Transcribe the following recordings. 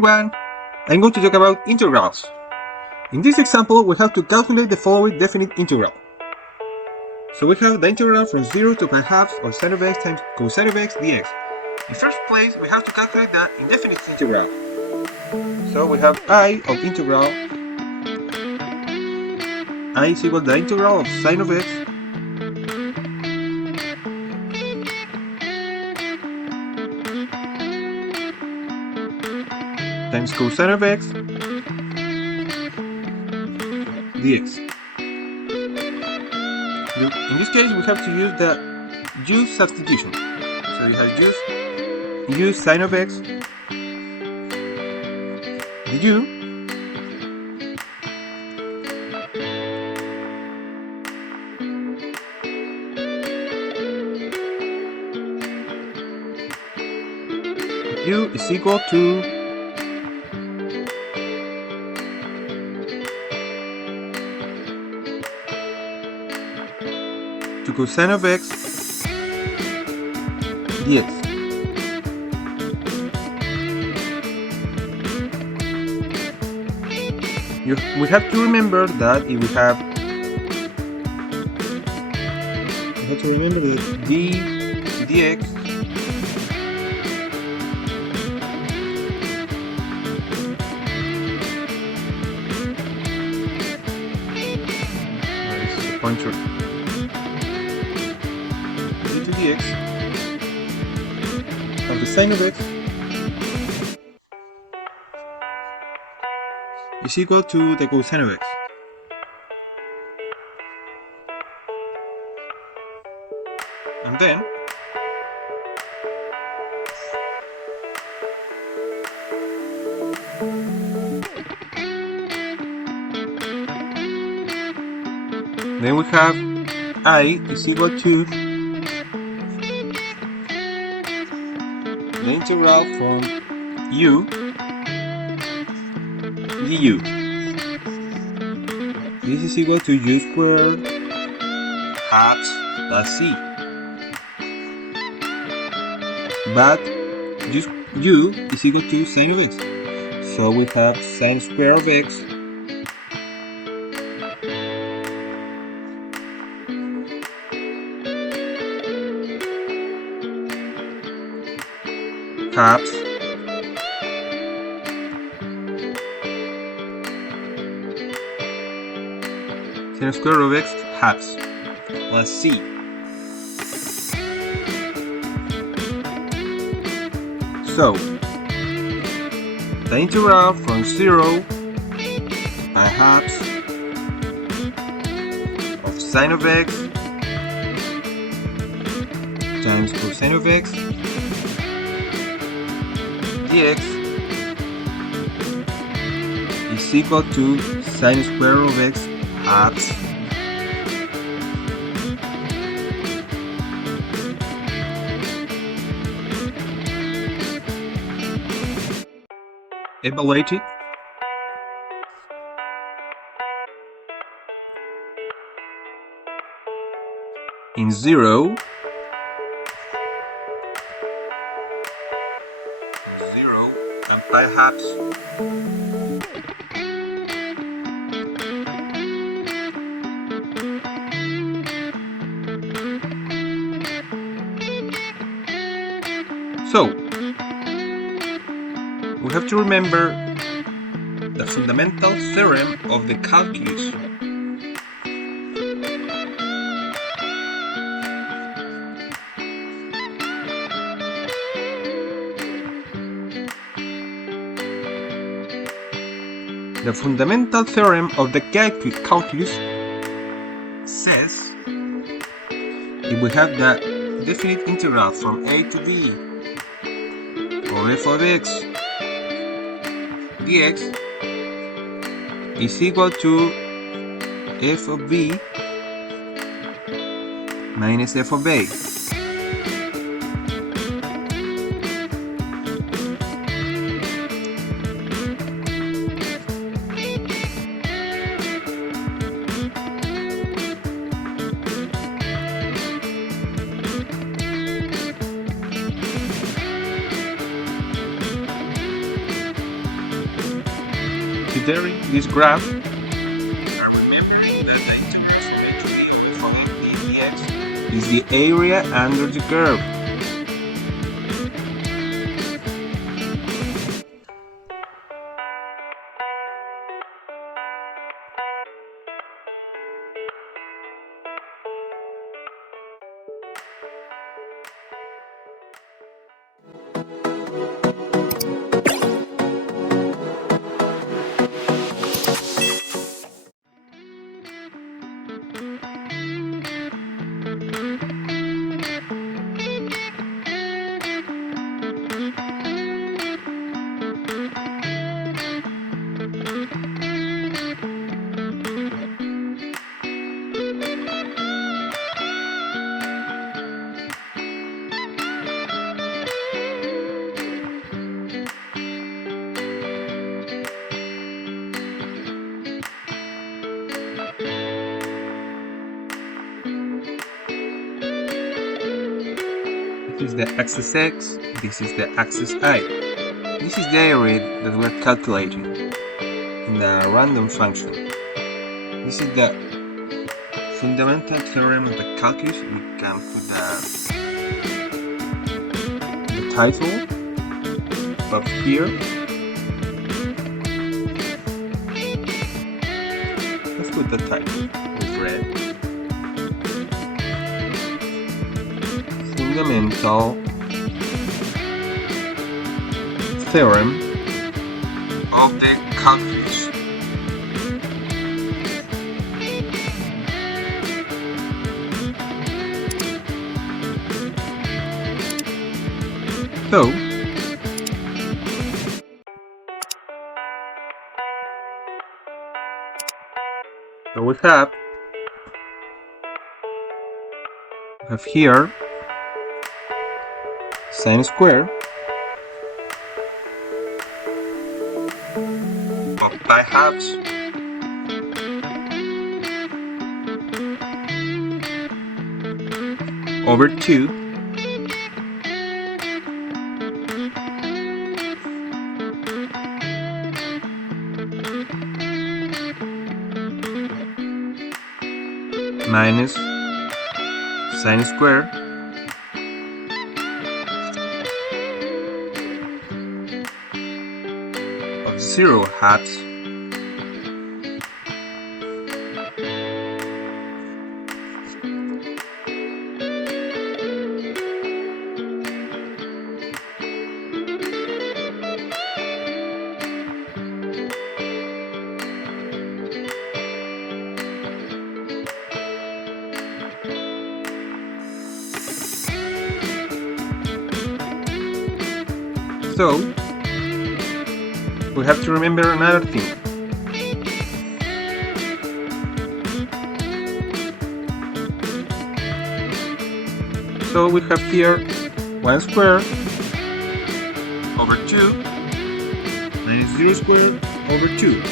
everyone! I'm going to talk about integrals. In this example, we have to calculate the following definite integral. So we have the integral from 0 to pi halves of sin of x times cosine of x dx. In first place, we have to calculate the indefinite integral. So we have I of integral. I is equal to the integral of sin of x times cosine of x dx. In this case, we have to use the u substitution. So we have u sin of x du u is equal to cosine of x dx. We have to remember that if we have d dx where is the pointer? Dx of the sin of x is equal to the cosine of x. And then we have I is equal to the integral from u du. This is equal to u squared halves plus c. But u is equal to sin of x. So we have sin square of x halves sin square of x halves plus c. So the integral from 0 by halves of sin of x times cosine of x dx is equal to sin square of x halves evaluate it. In 0 and pi halves so we have to remember the fundamental theorem of the calculus. The fundamental theorem of the calculus says if we have the definite integral from a to b of f of x dx is equal to f of b minus f of a. considering this graph, remembering that the integral from a to b of the following dx is the area under the curve. This is the axis x, this is the axis y. This is the area that we're calculating in a random function. This is the fundamental theorem of the calculus. We can put the title up here. Let's put the title with red. Fundamental theorem of the calculus. So we have here sine square of pi halves over 2 minus sine square of 0 halves So we have to remember another thing. So we have here 1 square over 2 minus 0 square over 2.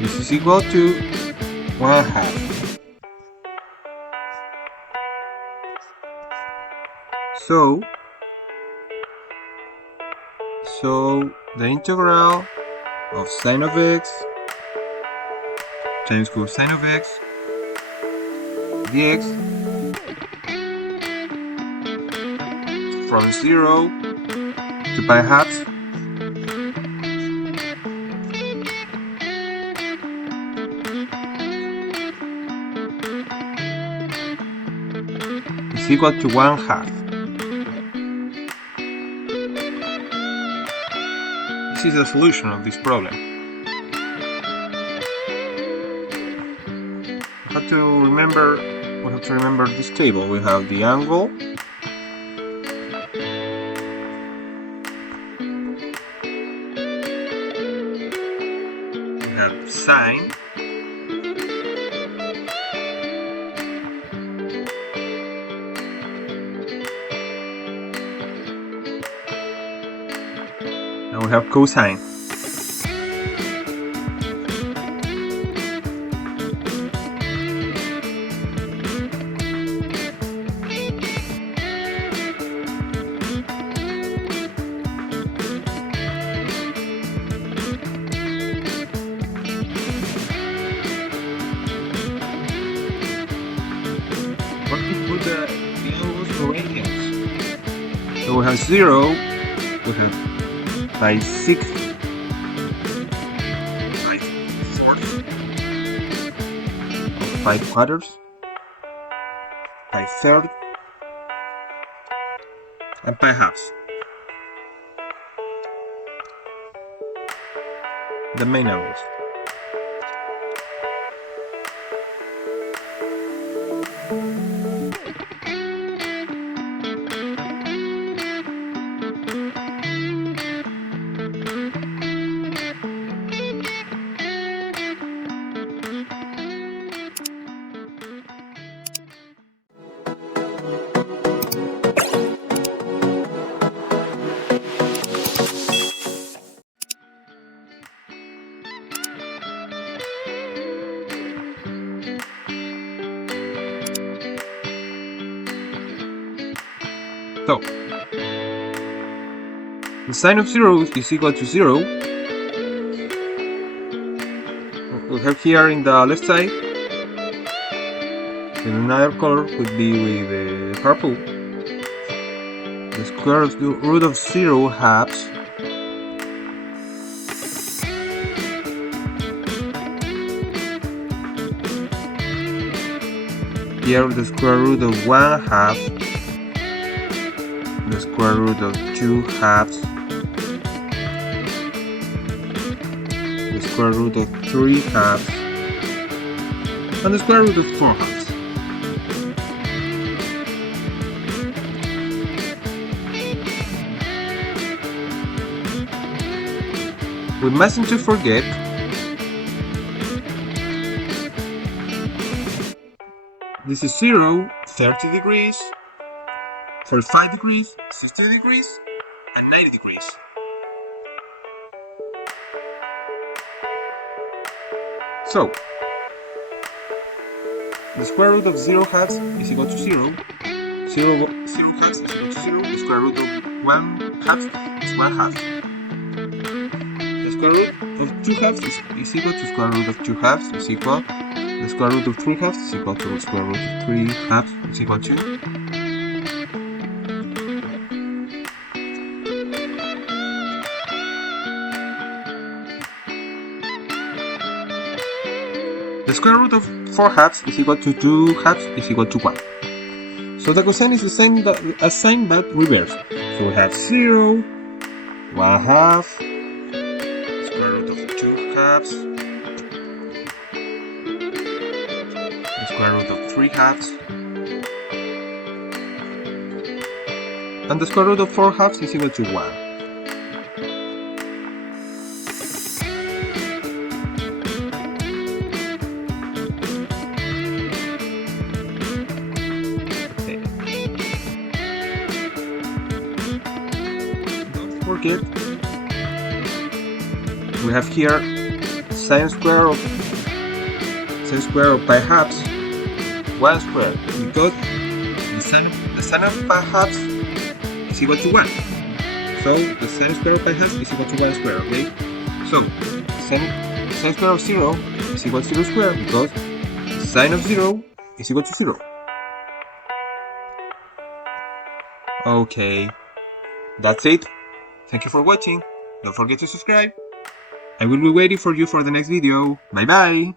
This is equal to 1/2. So the integral of sine of x times cosine of x dx from 0 to pi halves is equal to 1/2. This is the solution of this problem. We have to remember this table. We have the angle, we have sine, and we have cosine. we have 0, we have by 6, by 4th, 5 quarters, by 3rd, and by halves. The main numbers. So, the sign of 0 is equal to 0. We have here in the left side, in another color could be with purple, the square root of 0 halves here the square root of 1 half, the square root of 2 halves, the square root of 3 halves, and the square root of 4 halves. We mustn't forget this is 0, 30 degrees, 35 degrees, 60 degrees, and 90 degrees. So, the square root of 0 halves is equal to 0, 0 halves is equal to 0, the square root of 1 half is 1 half. The square root of 2 halves is equal to square root of 2 halves is equal, the square root of 3 halves is equal to the square root of 3 halves is equal to the square root of 4 halves is equal to 2 halves is equal to 1. So the cosine is the same as sign but reversed. So we have 0, 1 half, square root of 2 halves, the square root of 3 halves, and the square root of 4 halves is equal to 1. Forget we have here sine square of pi halves 1 square because the sine of pi halves is equal to 1. So the sine square of pi halves is equal to 1 square, okay? So sine square of 0 is equal to 0 square because sine of 0 is equal to 0. Okay, that's it. Thank you for watching. Don't forget to subscribe. I will be waiting for you for the next video. Bye bye!